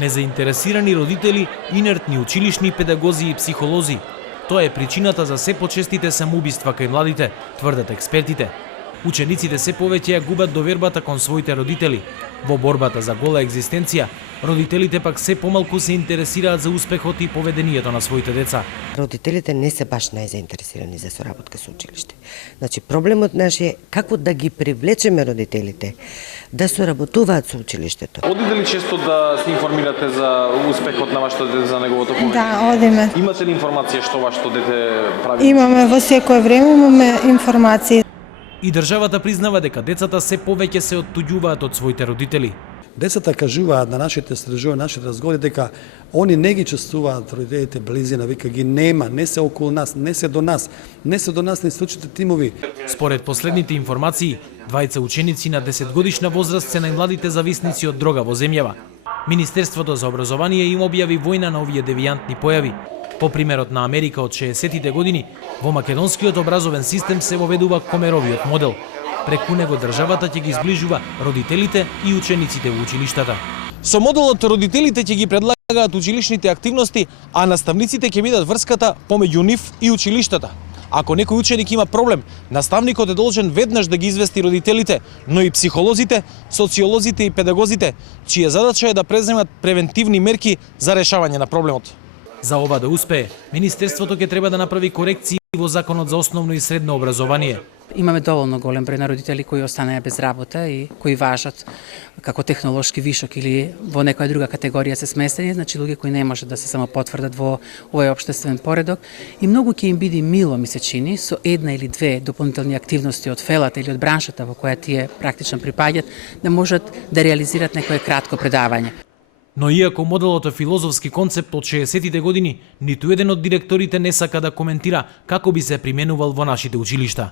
Незаинтересирани родители, инертни училишни педагози и психолози. Тоа е причината за се почестите самоубиства кај младите, тврдат експертите. Учениците се повеќе ја губат довербата кон своите родители. Во борбата за гола екзистенција, родителите пак се помалку се интересираат за успехот и поведението на своите деца. Родителите не се баш најзаинтересирани за соработка со училиште. Значи, проблемот наш е како да ги привлечеме родителите да соработуваат со училиштето. Одите ли често да се информирате за успехот на вашето дете, за неговото поведение? Да, одиме. Имате ли информација што вашето дете прави? Имаме во секое време имаме информации. И државата признава дека децата се повеќе се оттуѓуваат од своите родители. Децата кажуваат на нашите истражувања, нашите разговори дека они не ги чувствуваат родителите близина, вика ги нема, не се околу нас, не се до нас, не се до нас на источните тимови. Според последните информации, двајца ученици на 10-годишна возраст се најмладите зависници од дрога во земјава. Министерството за образование им објави војна на овие девијантни појави. По примерот на Америка од 60-тите години, во македонскиот образовен систем се воведува Комеровиот модел. Преку него државата ќе ги зближува родителите и учениците во училиштата. Со моделот родителите ќе ги предлагаат училишните активности, а наставниците ќе бидат врската помеѓу нив и училиштата. Ако некој ученик има проблем, наставникот е должен веднаш да ги извести родителите, но и психолозите, социолозите и педагозите, чија задача е да преземат превентивни мерки за решавање на проблемот. За ова да успее, Министерството ќе треба да направи корекции во Законот за основно и средно образование. Имаме доволно голем број на родители кои останаа без работа и кои важат како технолошки вишок или во некоја друга категорија се сместени, значи луѓе кои не можат да се само потврдат во овој општествен поредок и многу ќе им биде мило, ми се чини, со една или две дополнителни активности од фелата или од браншата во која тие практично припаѓаат, да можат да реализираат некое кратко предавање. Но иако моделот е филозофски концепт од 60-тите години, ниту еден од директорите не сака да коментира како би се применувал во нашите училишта.